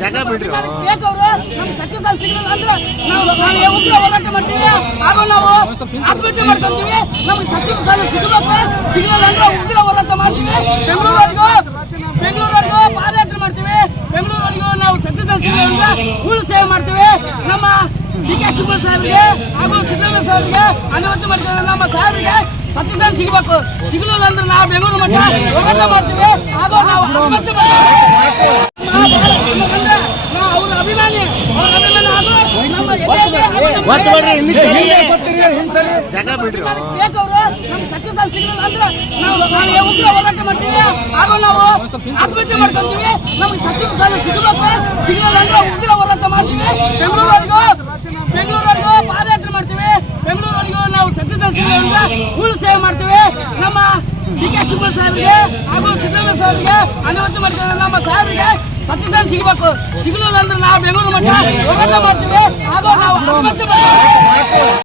ಜಾಗ ಬಿಡ್ರಿ ನಮ್ಗೆ ಸಚಿವ ಸ್ಥಾನ ಸಿಗಲಿಲ್ಲ ಅಂದ್ರೆ ನಾವು ಉಗ್ರ ಹೋರಾಟ ಮಾಡ್ತೀವಿ. ಹಾಗೂ ನಾವು ಆತ್ಮಹತ್ಯೆ ಮಾಡ್ಕೊಂತೀವಿ. ನಮ್ಗೆ ಸಚಿವ ಸ್ಥಾನ ಸಿಗಬೇಕು, ಸಿಗಲಿಲ್ಲ ಅಂದ್ರೆ ಉಗ್ರ ಹೋರಾಟ ಮಾಡ್ತೀವಿ. ಬೆಂಗಳೂರಿಗೂ ಪಾದಯಾತ್ರೆ ಮಾಡ್ತೀವಿ. ಬೆಂಗಳೂರಿಗೂ ನಾವು ಸಚಿವ ಸ್ಥಾನ ಸಿಗಲಿಲ್ಲ ಅಂದ್ರೆ ಉಳು ಸೇವೆ ಮಾಡ್ತೀವಿ. ನಮ್ಮ ಡಿ.ಕೆ. ಶಿವಕುಮಾರ್ ಸಾಹೇಬ್ರಿಗೆ ಹಾಗೂ ಸಿದ್ದರಾಮಯ್ಯ ಸಾಹೇಬ್ರಿಗೆ ಅನುಮತಿ ಮಾಡಿದ ನಮ್ಮ ಸಾಹೇಬ್ರಿಗೆ ಸಚಿವ ಸ್ಥಾನ ಸಿಗಬೇಕು. ಸಿಗಲಿಲ್ಲ ಅಂದ್ರೆ ನಾವು ಬೆಂಗಳೂರು ಮಟ್ಟ ಹೋರಾಟ ಮಾಡ್ತೀವಿ. ಹಾಗೂ ನಾವು ಆತ್ಮಹತ್ಯೆ ಅವ್ರ ಅಭಿಮಾನಿ ಜಾಗ ಬಿಡ್ರಿ ನಮ್ಗೆ ಸಚಿವ ಸ್ಥಾನ ಸಿಗಲಿಲ್ಲ ಅಂದ್ರೆ ನಾವು ಉಗ್ರ ಹೋರಾಟ ಮಾಡ್ತೀವಿ. ಹಾಗೂ ನಾವು ಆತ್ಮಹತ್ಯೆ ಮಾಡ್ಕೊಂತೀವಿ. ನಮ್ಗೆ ಸಚಿವ ಸ್ಥಾನ ಸಿಗಬೇಕು, ಸಿಗಲಿಲ್ಲ ಅಂದ್ರೆ ಉಗ್ರ ಹೋರಾಟ ಮಾಡ್ತೀವಿ. ಬೆಂಗಳೂರಿಗೂ ಪಾದಯಾತ್ರೆ ಮಾಡ್ತೀವಿ. ಬೆಂಗಳೂರಿಗೂ ನಾವು ಸಚಿವ ಸ್ಥಾನ ಸಿಗಲಿಲ್ಲ ಅಂದ್ರೆ ಉಳು ಸೇವೆ ಮಾಡ್ತೀವಿ. ನಮ್ಮ ಡಿ.ಕೆ. ಶಿವಕುಮಾರ್ ಸಾಹೇಬ್ರಿಗೆ ಹಾಗೂ ಸಿದ್ದರಾಮಯ್ಯ ಸಾಹೇಬ್ರಿಗೆ ಅನುಮತಿ ಮಾಡಿದ ನಮ್ಮ ಸಾಹೇಬ್ರಿಗೆ ಸಚಿವ ಸ್ಥಾನ ಸಿಗಬೇಕು. ಸಿಗಲಿಲ್ಲ ಅಂದ್ರೆ ನಾವು ಬೆಂಗಳೂರು ಮಟ್ಟ ಹೋರಾಟ ಮಾಡ್ತೀವಿ. ಹಾಗೂ ನಾವು ಆತ್ಮಹತ್ಯೆ